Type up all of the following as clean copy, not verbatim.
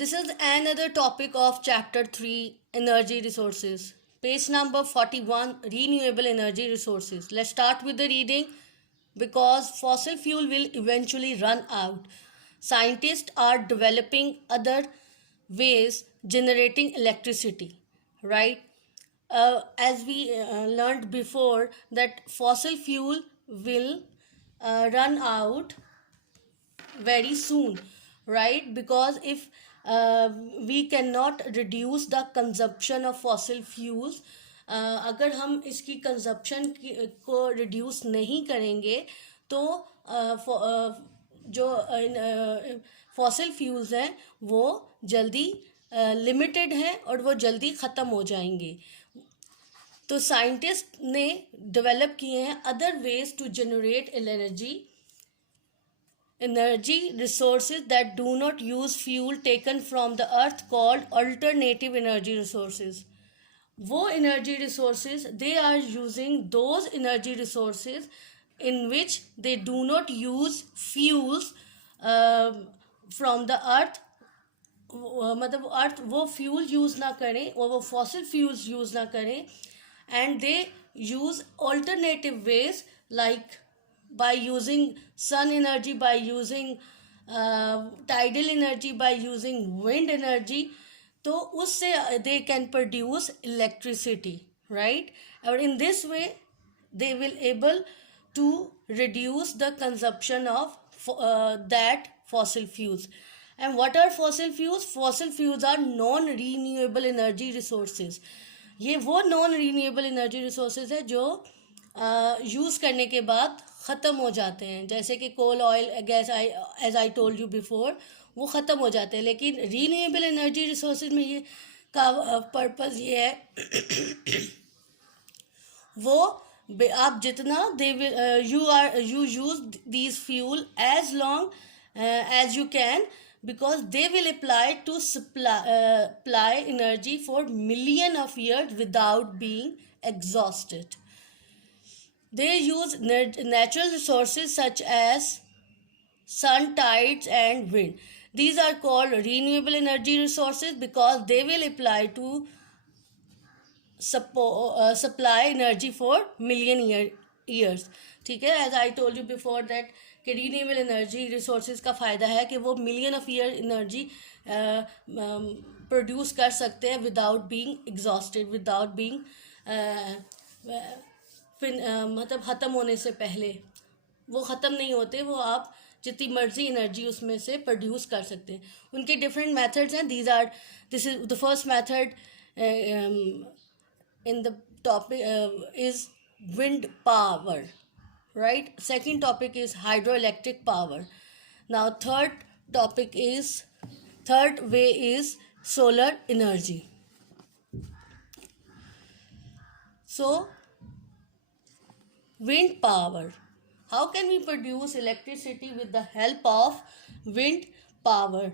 This is another topic of chapter 3, energy resources. Page number 41, renewable energy resources. Let's start with the reading because fossil fuel will eventually run out. Scientists are developing other ways generating electricity, right? As we learned before that fossil fuel will run out very soon, right? Because if we cannot reduce the consumption of fossil fuels, अगर हम इसकी consumption को reduce नहीं करेंगे तो जो fossil fuels हैं वो जल्दी लिमिटेड हैं और वो जल्दी ख़त्म हो जाएंगे. तो साइंटिस्ट ने डेवलप किए हैं other ways to generate energy resources that do not use fuel taken from the earth called alternative energy resources. वो energy resources, they are using those energy resources in which they do not use fuels from the earth. मतलब अर्थ वो fuel use ना करें और वो fossil fuels use ना करें and they use alternative ways like by using sun energy, by using tidal energy, by using wind energy. तो उससे they can produce electricity, right? And in this way they will able to reduce the consumption of that fossil fuels. And what are fossil fuels? Fossil fuels are non-renewable energy resources. ये वो non renewable energy resources है जो use करने के बाद ख़त्म हो जाते हैं, जैसे कि coal, oil, gas, as I told you before, वो ख़त्म हो जाते हैं. लेकिन रीन्यूएबल एनर्जी रिसोर्सेज में ये का पर्पज़ ये है वो आप जितना they will you use these fuel as long as you can because they will apply energy for million of years without being exhausted. They use natural resources such as sun, tides and wind. These are called renewable energy resources because they will apply to supply energy for million years. ठीक है, as I told you before that कि renewable energy resources का फ़ायदा है कि वो million of year energy produce कर सकते हैं without being exhausted, without being मतलब ख़त्म होने से पहले वो ख़त्म नहीं होते, वो आप जितनी मर्जी एनर्जी उसमें से प्रोड्यूस कर सकते हैं. उनके डिफरेंट मेथड्स हैं. This is the first method in the topic is wind power, right? Second topic is hydroelectric power. Now third way is solar energy. So wind power, how can we produce electricity with the help of wind power?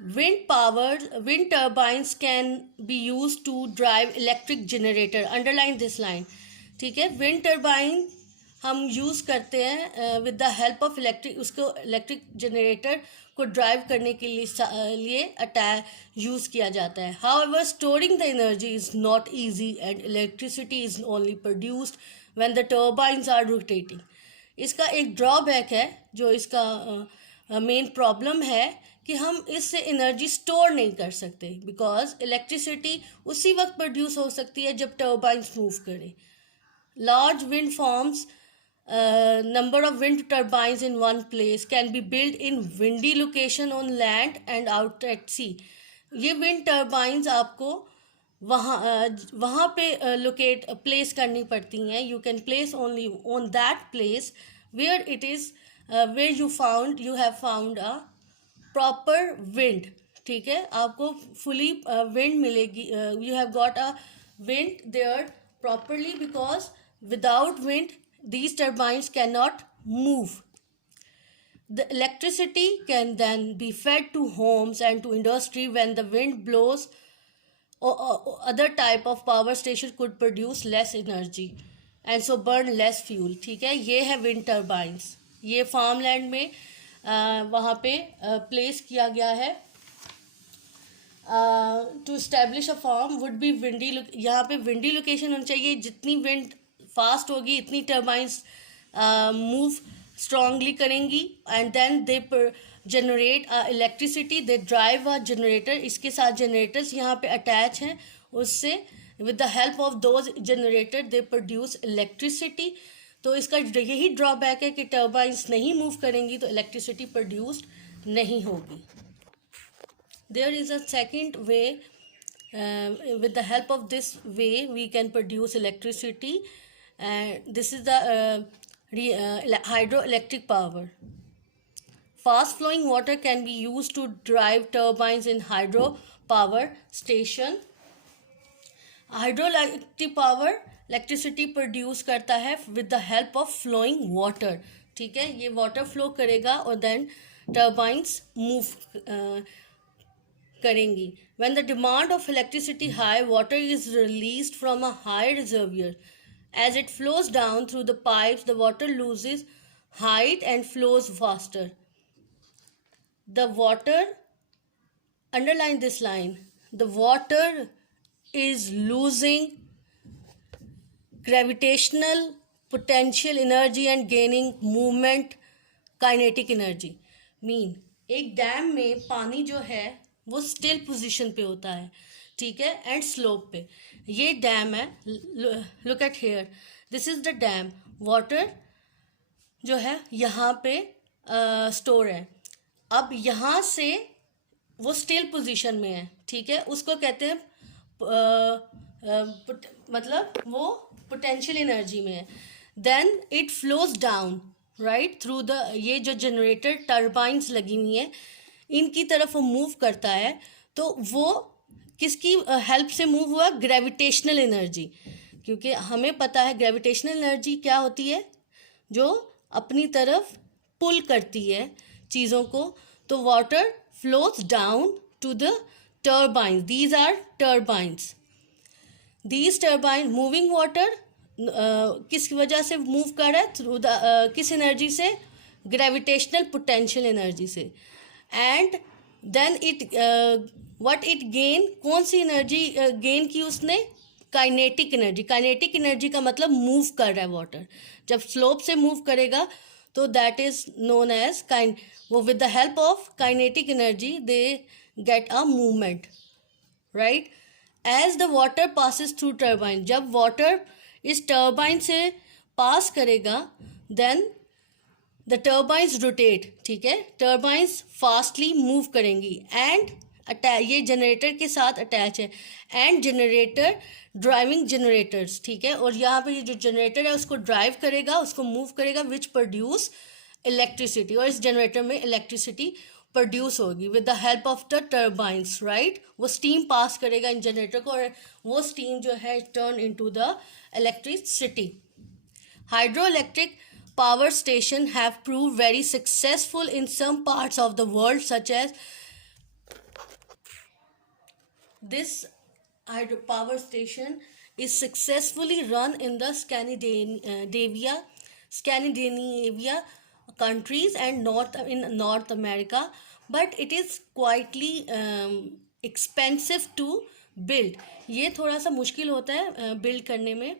Wind turbines can be used to drive electric generator. Underline this line. ठीक है, wind turbine हम use करते हैं with the help of उसको electric generator को drive करने के लिए यूज़ किया जाता है. However storing the energy is not easy and electricity is only produced when the turbines are rotating. इसका एक ड्रॉबैक है, जो इसका मेन प्रॉब्लम है कि हम इससे एनर्जी स्टोर नहीं कर सकते बिकॉज इलेक्ट्रिसिटी उसी वक्त प्रोड्यूस हो सकती है जब टर्बाइंस मूव करें. Large wind farms, number of wind turbines in one place can be built in windy location on land and out at sea. ये wind turbines आपको वहाँ पे प्लेस करनी पड़ती हैं. You can place only on that place where it is where you have found a proper wind. ठीक है, आपको fully wind मिलेगी. You have got a wind there properly because without wind these turbines cannot move. The electricity can then be fed to homes and to industry when the wind blows, or other type of power station could produce less energy and so burn less fuel. ठीक है, ये है wind turbines. ये farmland में वहाँ पे place किया गया है। To establish a farm would be windy, यहाँ पे विंडी लोकेशन होनी चाहिए। जितनी विंड फास्ट होगी इतनी टर्बाइंस मूव स्ट्रांगली करेंगी, and then they generate electricity, they drive a generator. इसके साथ जनरेटर्स यहाँ पे अटैच हैं, उससे with the help of those generator they produce electricity. तो इसका यही ड्रॉबैक है कि टर्बाइंस नहीं मूव करेंगी तो इलेक्ट्रिसिटी प्रोड्यूस्ड नहीं होगी। There is a second way, with the help of this way we can produce electricity, and this is the hydroelectric power. Fast flowing water can be used to drive turbines in hydro power station. Hydroelectric power electricity produce करता है with the help of flowing water. ठीक है, ये water flow करेगा और then turbines move करेंगी। When the demand of electricity high, water is released from a high reservoir. As it flows down through the pipes, the water loses height and flows faster. The water, underline this line, the water is losing gravitational potential energy and gaining movement kinetic energy. Mean, एक dam में पानी जो है वो still position पे होता है, ठीक है, एंड स्लोप पे। ये डैम है, look at here, this is the dam. Water जो है यहाँ पे स्टोर है। अब यहाँ से वो स्टिल पोजीशन में है, ठीक है, उसको कहते हैं मतलब वो पोटेंशियल एनर्जी में है। Then it flows down right through the, ये जो जनरेटर टर्बाइंस लगी हुई हैं इनकी तरफ वो मूव करता है। तो वो किसकी हेल्प से मूव हुआ? Gravitational energy. क्योंकि हमें पता है ग्रेविटेशनल एनर्जी क्या होती है, जो अपनी तरफ पुल करती है चीज़ों को। तो water flows down to the turbines, these are turbines. These turbine moving water किस वजह से मूव कर रहा है? थ्रू द किस एनर्जी से? ग्रेविटेशनल पोटेंशियल एनर्जी से। And then it what it gain, कौन सी एनर्जी गेन की उसने? Kinetic energy. काइनेटिक एनर्जी का मतलब मूव कर रहा है वाटर। जब स्लोप से मूव करेगा तो that is known as kine, वो with the help of kinetic energy they get a movement, right. As the water passes through turbine, जब वाटर इस टर्बाइन से पास करेगा देन द टर्बाइंस रोटेट, ठीक है, टर्बाइंस फास्टली मूव करेंगी and ये generator के साथ अटैच है। एंड जनरेटर ड्राइविंग जनरेटर्स, ठीक है, और यहाँ पे ये जो जनरेटर है उसको ड्राइव करेगा, उसको मूव करेगा, विच प्रोड्यूस इलेक्ट्रिसिटी। और इस जनरेटर में इलेक्ट्रिसिटी प्रोड्यूस होगी with the help of the turbines, right. वो स्टीम पास करेगा इन जनरेटर को और वो स्टीम जो है turn into the electricity. Hydroelectric power station have proved very successful in some parts of the world, such as this hydropower station is successfully run in the Scandinavia countries and North America, but it is quietly expensive to build. ये थोड़ा सा मुश्किल होता है build करने में,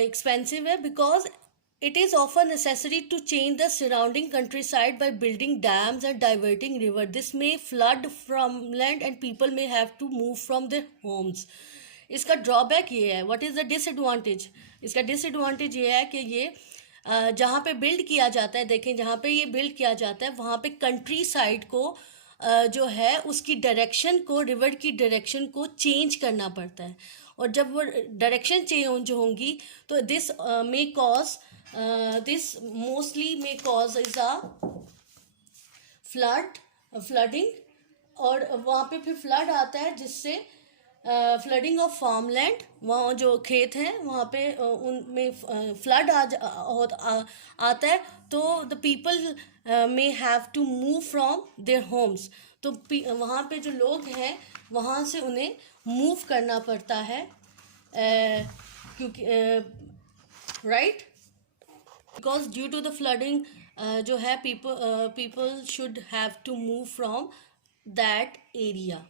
expensive है, because it is often necessary to change the surrounding countryside by building dams and diverting river. This may flood farmland and people may have to move from their homes. इसका drawback ये है, what is the disadvantage? इसका disadvantage ये है कि ये जहाँ पे बिल्ड किया जाता है, देखें जहाँ पे ये बिल्ड किया जाता है वहाँ पे कंट्री साइड को जो है उसकी डायरेक्शन को, रिवर की डायरेक्शन को चेंज करना पड़ता है। और जब वो डायरेक्शन चेंज होंगी तो this may cause this mostly may cause is a flooding, और वहाँ पे फिर फ्लड आता है जिससे फ्लडिंग ऑफ फार्मलैंड, वहाँ जो खेत हैं वहाँ पे उनमें फ्लड आता है। तो the people may have to move from their homes, तो वहाँ पे जो लोग हैं वहाँ से उन्हें मूव करना पड़ता है, क्योंकि right, because due to the flooding जो है people should have to move from that area.